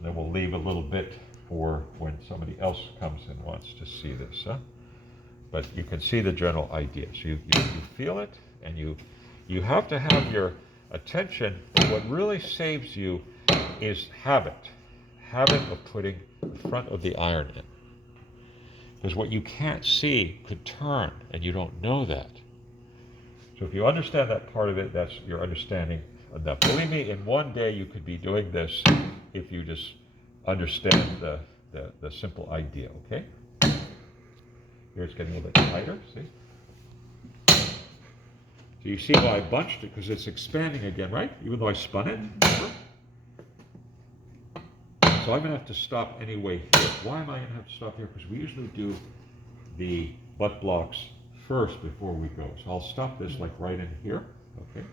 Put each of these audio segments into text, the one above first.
And then we'll leave a little bit for when somebody else comes and wants to see this. Huh? But you can see the general idea. So you feel it, and you have to have your attention. But what really saves you is habit of putting the front of the iron in. Because what you can't see could turn, and you don't know that. So if you understand that part of it, that's your understanding enough. Believe me, in one day you could be doing this if you just understand the simple idea, okay? Here it's getting a little bit tighter, see? So you see why I bunched it, because it's expanding again, right? Even though I spun it. So I'm going to have to stop anyway here. Why am I going to have to stop here? Because we usually do the butt blocks first before we go. So I'll stop this like right in here, okay?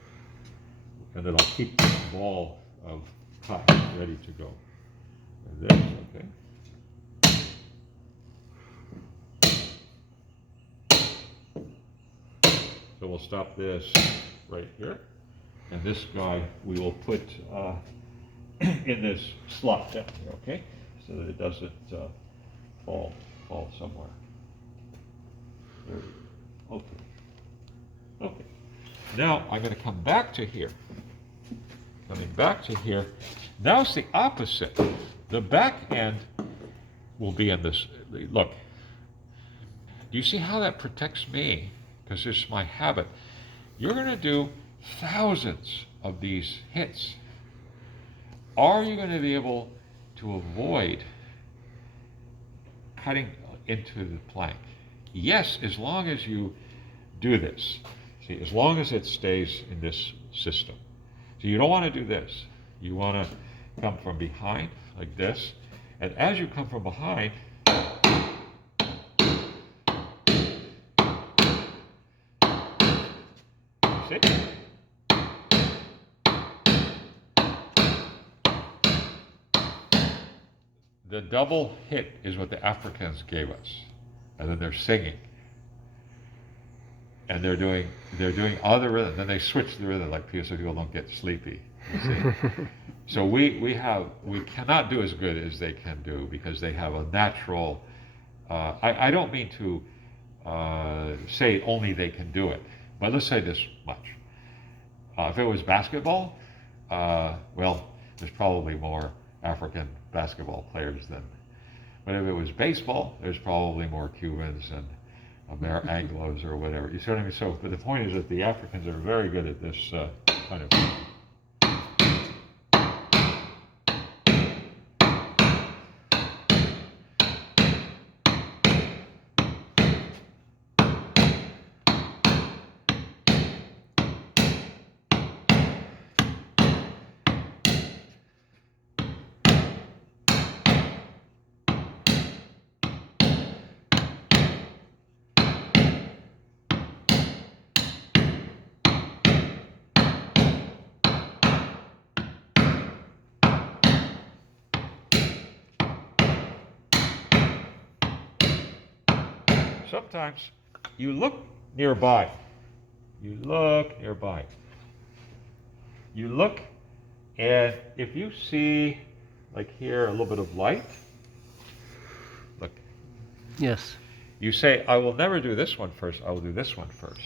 And then I'll keep this ball of cotton ready to go. And this, okay? So we'll stop this right here. And this guy we will put in this slot down here, okay? So that it doesn't fall somewhere. There we go. Okay. Now I'm going to come back to here. Coming back to here. Now it's the opposite. The back end will be in this. Look. Do you see how that protects me? Because it's my habit. You're going to do thousands of these hits. Are you going to be able to avoid cutting into the plank? Yes, as long as you do this. See, as long as it stays in this system. So you don't want to do this. You want to come from behind like this. And as you come from behind, see? The double hit is what the Africans gave us. And then they're singing. And they're doing other rhythm. Then they switch the rhythm, like so people don't get sleepy. You see? So we cannot do as good as they can do because they have a natural. I don't mean to say only they can do it, but let's say this much: if it was basketball, well, there's probably more African basketball players than. But if it was baseball, there's probably more Cubans and Anglos or whatever. You see what I mean? So, but the point is that the Africans are very good at this kind of. Sometimes you look nearby. You look nearby. You look, and if you see, like here, a little bit of light, look. Yes. You say, I will never do this one first, I will do this one first.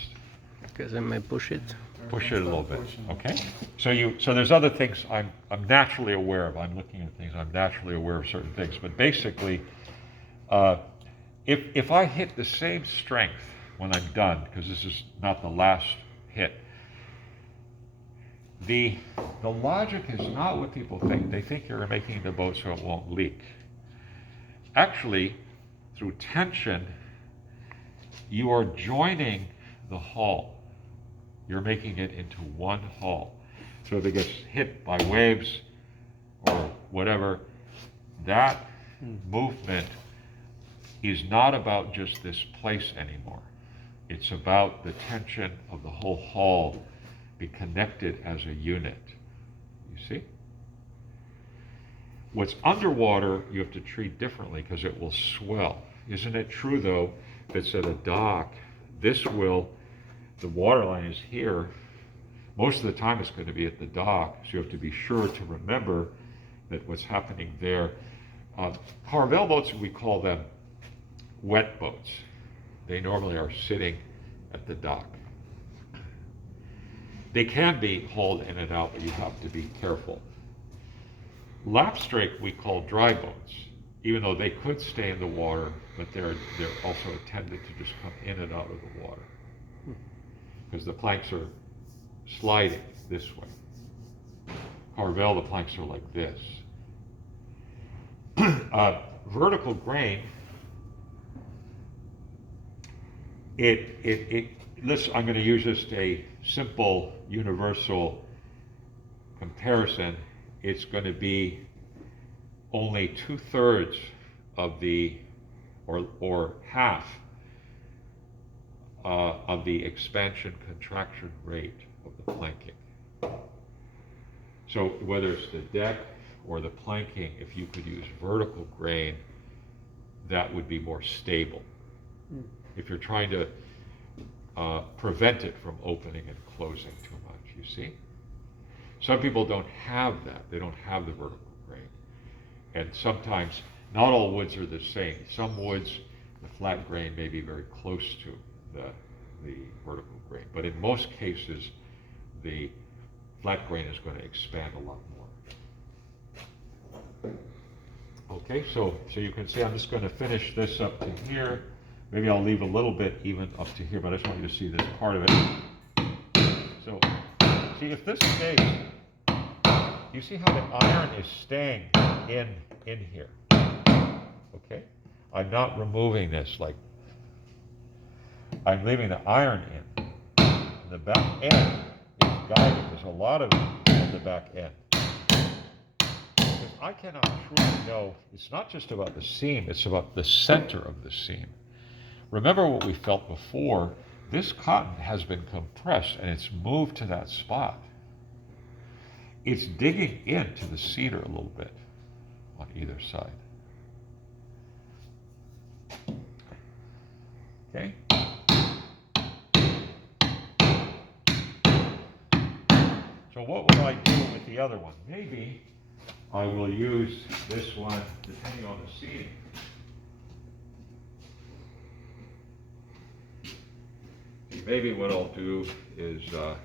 Because I might push it. Push it a little bit, okay? So there's other things I'm naturally aware of. I'm looking at things, I'm naturally aware of certain things. But basically, if I hit the same strength when I'm done, because this is not the last hit, the logic is not what people think. They think you're making the boat so it won't leak. Actually, through tension, you are joining the hull. You're making it into one hull. So if it gets hit by waves or whatever, that movement is not about just this place anymore. It's about the tension of the whole hull be connected as a unit. You see? What's underwater, you have to treat differently because it will swell. Isn't it true, though, if it's at a dock, the water line is here. Most of the time it's going to be at the dock, so you have to be sure to remember that what's happening there. Carvel boats, we call them wet boats. They normally are sitting at the dock. They can be hauled in and out, but you have to be careful. Lapstrake we call dry boats, even though they could stay in the water, but they're also intended to just come in and out of the water, because the planks are sliding this way. Carvel, the planks are like this. Vertical grain, I'm going to use just a simple universal comparison. It's going to be only 2/3 of the, or half of the expansion contraction rate of the planking. So whether it's the deck or the planking, if you could use vertical grain, that would be more stable. If you're trying to prevent it from opening and closing too much, you see? Some people don't have that. They don't have the vertical grain. And sometimes, not all woods are the same. Some woods, the flat grain may be very close to the vertical grain. But in most cases, the flat grain is going to expand a lot more. Okay, so you can see I'm just going to finish this up to here. Maybe I'll leave a little bit even up to here, but I just want you to see this part of it. So, see, if this stays, you see how the iron is staying in here. Okay? I'm not removing this, like, I'm leaving the iron in. The back end is guided. There's a lot of it on the back end. Because I cannot truly know, it's not just about the seam, it's about the center of the seam. Remember what we felt before, this cotton has been compressed and it's moved to that spot. It's digging into the cedar a little bit on either side. Okay? So what will I do with the other one? Maybe I will use this one depending on the seam. Maybe what I'll do is, I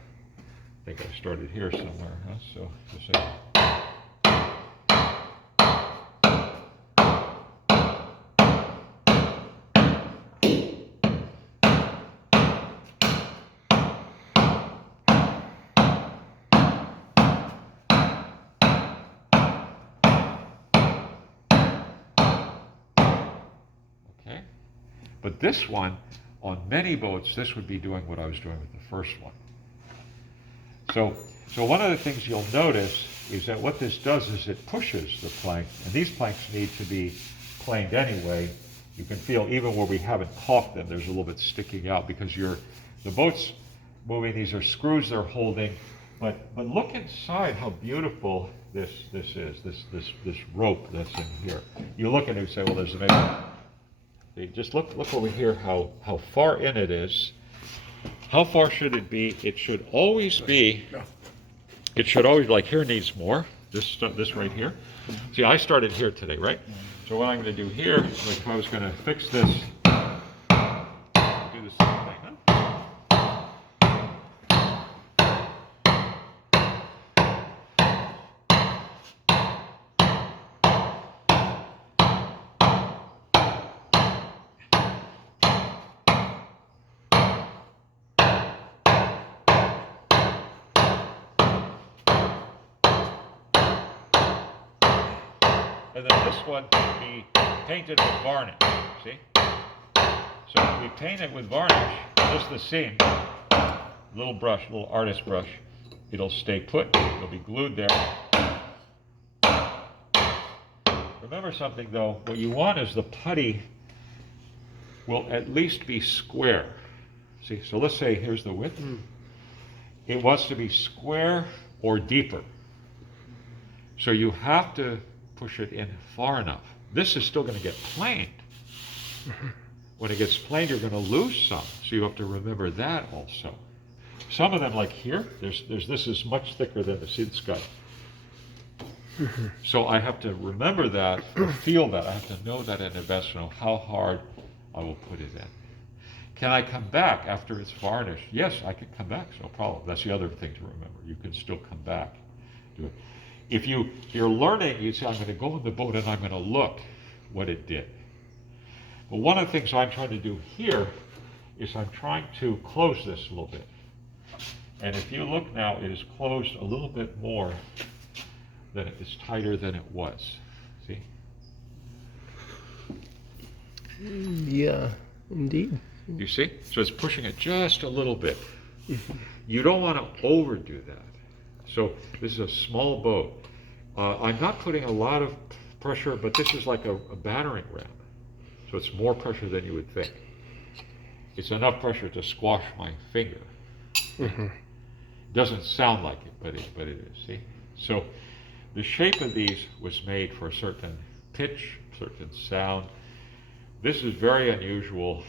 think I started here somewhere, huh? So just a second. Okay, but this one, on many boats, this would be doing what I was doing with the first one. So one of the things you'll notice is that what this does is it pushes the plank, and these planks need to be planed anyway. You can feel even where we haven't caulked them, there's a little bit sticking out because the boat's moving. These are screws they're holding, but look inside how beautiful this is. This rope that's in here. You look at it and say, well, there's maybe. Just look over here how far in it is. How far should it be? It should always be, like here needs more. This right here. See, I started here today, right? So what I'm going to do here, like if I was going to fix this, do the same thing, huh? And then this one can be painted with varnish, see? So if we paint it with varnish, just the seam, little brush, little artist brush, it'll stay put, it'll be glued there. Remember something though, what you want is the putty will at least be square. See, so let's say here's the width. It wants to be square or deeper. So you have to push it in far enough. This is still going to get planed. When it gets planed, you're going to lose some. So you have to remember that also. Some of them, like here, this is much thicker than the seed scut. So I have to remember that, or feel that. I have to know that in advance to know how hard I will put it in. Can I come back after it's varnished? Yes, I can come back, no problem. That's the other thing to remember. You can still come back. Do it. If you're learning, you say, I'm going to go in the boat and I'm going to look what it did. But one of the things I'm trying to do here is I'm trying to close this a little bit. And if you look now, it is closed a little bit more than it is tighter than it was. See? Yeah, indeed. You see? So it's pushing it just a little bit. You don't want to overdo that. So this is a small boat. I'm not putting a lot of pressure, but this is like a battering ram. So it's more pressure than you would think. It's enough pressure to squash my finger. Doesn't sound like it, but it is. See? So the shape of these was made for a certain pitch, certain sound. This is very unusual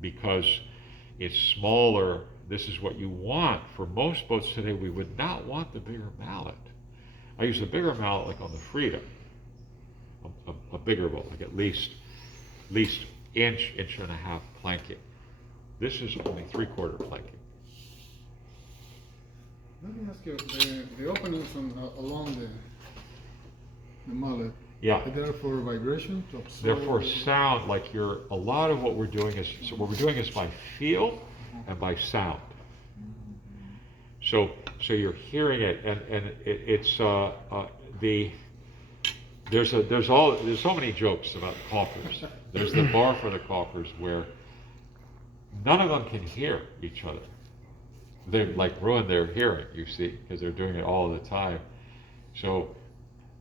because it's smaller. This is what you want. For most boats today, we would not want the bigger mallet. I use a bigger mallet like on the Frida, a bigger boat, like at least inch and a half planking. This is only 3/4 planking. Let me ask you, the openings along the mullet, Yeah. are they for vibration to absorb? Therefore, sound, like a lot of what we're doing is, so what we're doing is by feel and by sound. So you're hearing it, and it's there's so many jokes about caulkers. There's the bar for the caulkers where none of them can hear each other. They like ruin their hearing, you see, because they're doing it all the time. So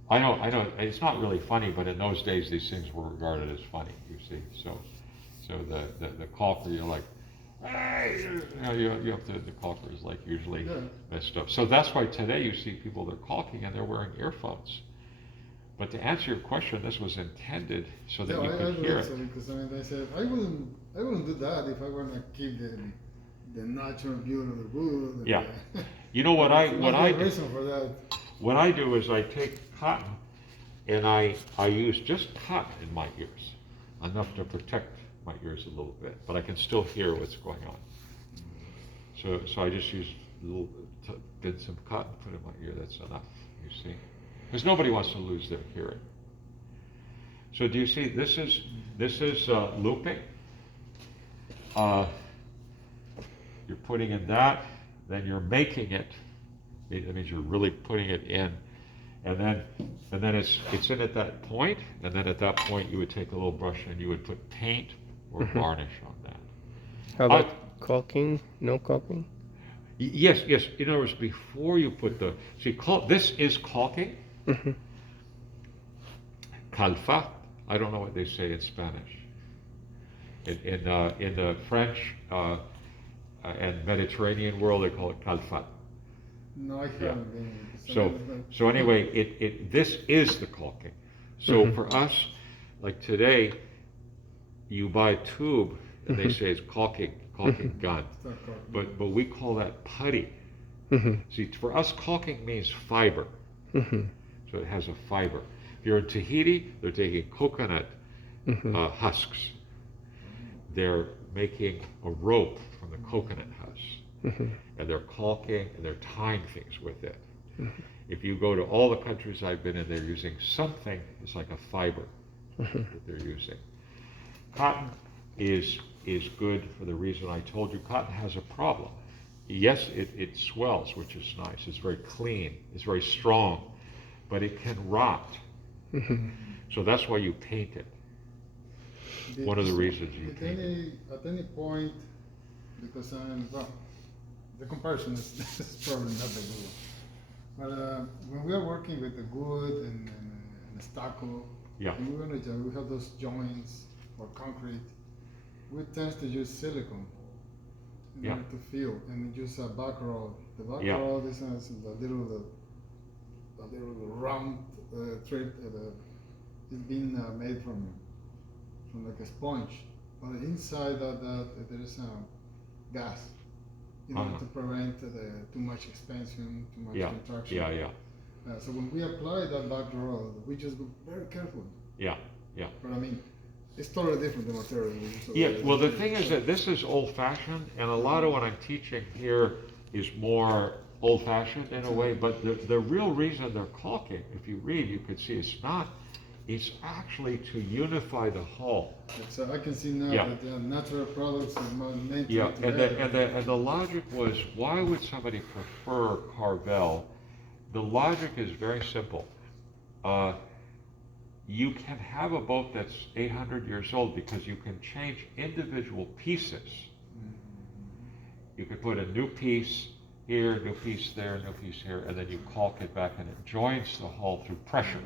I know, it's not really funny, but in those days these things were regarded as funny, you see. So the caulker, you're like, hey, you have to, the caulker is like usually messed up. So that's why today you see people that are caulking and they're wearing earphones. But to answer your question, this was intended so that you could hear it. So because I said I wouldn't do that if I want to keep the natural beauty of the wood. Yeah. You know what I do? Reason for that. What I do is I take cotton and I use just cotton in my ears, enough to protect my ears a little bit, but I can still hear what's going on. So I just use a little bit some cotton, put in my ear. That's enough. You see, because nobody wants to lose their hearing. So do you see? This is looping. You're putting in that, then you're making it. That means you're really putting it in, and then it's in at that point, and then at that point you would take a little brush and you would put paint or varnish on that. How about caulking? No caulking? Yes. In other words, before you put this is caulking. Calfa. I don't know what they say in Spanish. In the French and Mediterranean world, they call it calfa. No, I haven't been. So anyway, this is the caulking. So for us, like today, you buy a tube and they say it's caulking gun, but we call that putty. See, for us, caulking means fiber. So it has a fiber. If you're in Tahiti, they're taking coconut husks. They're making a rope from the coconut husk. And they're caulking and they're tying things with it. If you go to all the countries I've been in, they're using something, it's like a fiber that they're using. Cotton is good for the reason I told you. Cotton has a problem. Yes, it swells, which is nice. It's very clean, it's very strong, but it can rot. So that's why you paint it. One of the reasons you paint it. At any point, because the comparison is probably not the good one. But when we are working with the wood and stucco, and we have those joints or concrete, we tend to use silicone in order to fill and use a back roll. The back roll is a little round thread it's been made from like a sponge, but inside that there is gas. In order to prevent too much expansion, too much contraction. So when we apply that back roll, we just go very careful. Yeah, yeah. But I mean, it's totally different the material we use. So Yeah, well, the thing is that this is old-fashioned, and a lot of what I'm teaching here is more old-fashioned in a way, but the real reason they're caulking, if you read, you can see it's actually to unify the hull. So I can see now Yeah. that the natural products are made Yeah, together. and the logic was, why would somebody prefer Carvel? The logic is very simple. You can have a boat that's 800 years old because you can change individual pieces. You can put a new piece here, new piece there, new piece here, and then you caulk it back and it joins the hull through pressure.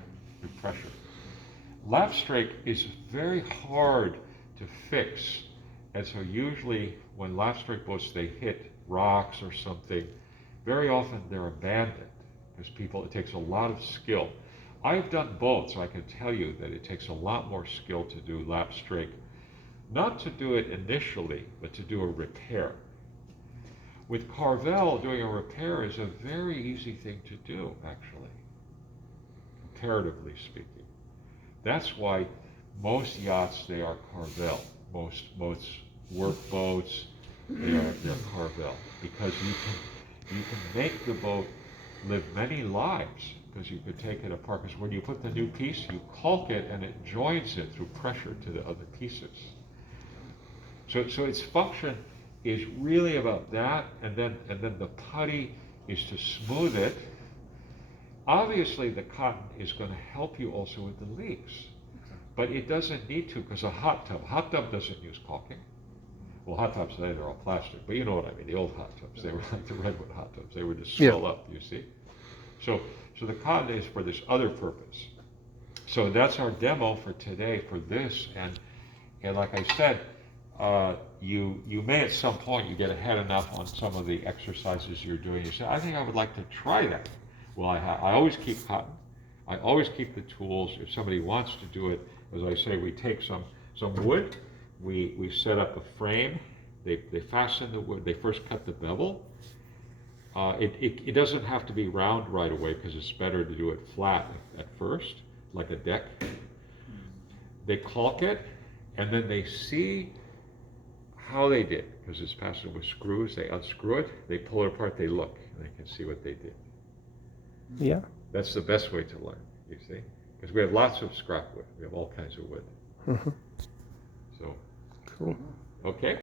Lapstrake is very hard to fix, and so usually when lapstrake boats, they hit rocks or something, very often they're abandoned because it takes a lot of skill. I've done both, so I can tell you that it takes a lot more skill to do lapstrake, not to do it initially, but to do a repair. With Carvel, doing a repair is a very easy thing to do, actually, comparatively speaking. That's why most yachts, they are Carvel. Most work boats, they're Carvel, because you can make the boat live many lives, because you could take it apart. Because when you put the new piece, you caulk it and it joins it through pressure to the other pieces. So its function is really about that, and then the putty is to smooth it. Obviously, the cotton is going to help you also with the leaks, but it doesn't need to, because a hot tub doesn't use caulking. Well, hot tubs today, they're all plastic, but you know what I mean, the old hot tubs, they were like the redwood hot tubs, they would just swell up, you see. So the cotton is for this other purpose. So that's our demo for today for this, and like I said, you may at some point, you get ahead enough on some of the exercises you're doing, you say, I think I would like to try that. Well, I always keep cotton. I always keep the tools. If somebody wants to do it, as I say, we take some wood, we set up a frame, they fasten the wood, they first cut the bevel. It doesn't have to be round right away because it's better to do it flat at first, like a deck. They caulk it, and then they see how they did, because it's fastened with screws. They unscrew it, they pull it apart, they look, and they can see what they did. Yeah. That's the best way to learn, you see, because we have lots of scrap wood. We have all kinds of wood. Mm-hmm. So, Cool. okay.